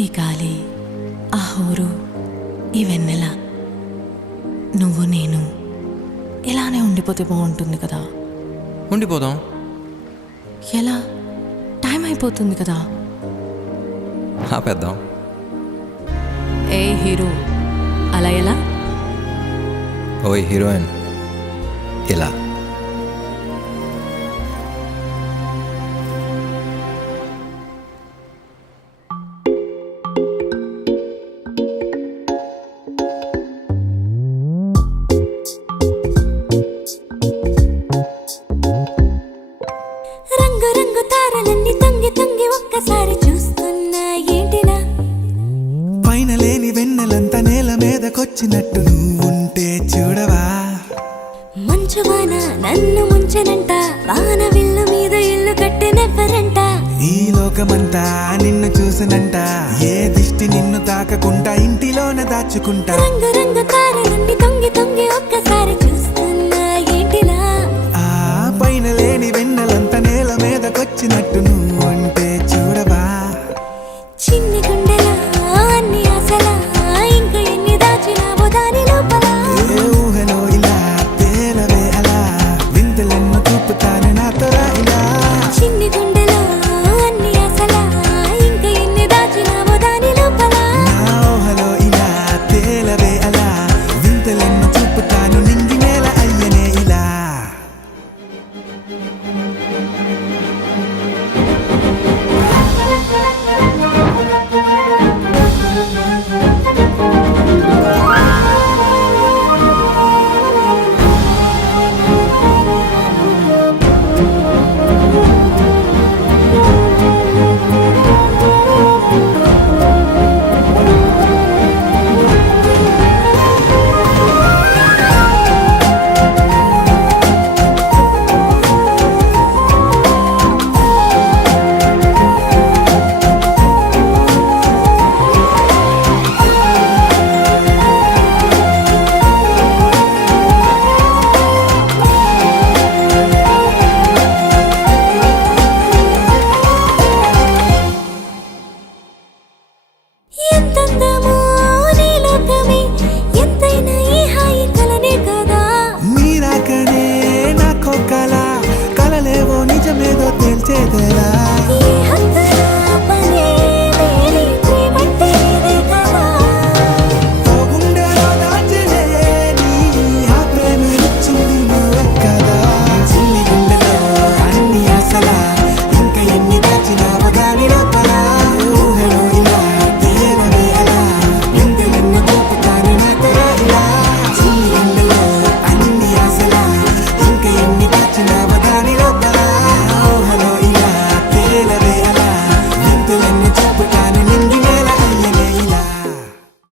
ఈ గాలి, ఆ హోరు, ఈ వెన్నెల, నువ్వు నేను ఇలానే ఉండిపోతే బాగుంటుంది కదా. ఉండిపోదాం. ఎలా? టైం అయిపోతుంది కదా. ఆపేద్దాం. ఏ హీరో, అలా ఎలా? ఓయ్ హీరోయిన్, ఇలా. రంగు రంగు తారలన్నీ తొంగి తొంగి ఒక్కసారి చూస్తున్నా ఏంటినా? పైన లేని వెన్నెలంతా నేల మీదకొచ్చినట్టు నువ్వుంటే చూడవా? మంచువాన నన్ను ముంచనంట, వాన విల్లు మీద ఇల్లు కట్టినెవ్వరంట. ఈ లోకమంతా నిన్ను చూసనంట, ఏ దిష్టి నిన్ను తాకకుండా ఇంటిలోన దాచుకుంటా. రంగు రంగు తారలన్నీ తొంగి తొంగి ఒక్కసారి చూస్తున్నా ఏంటినా? ఆ పైన లేని వెన్నెలంతా నేల మీదకొచ్చినట్టు నువ్వుంటే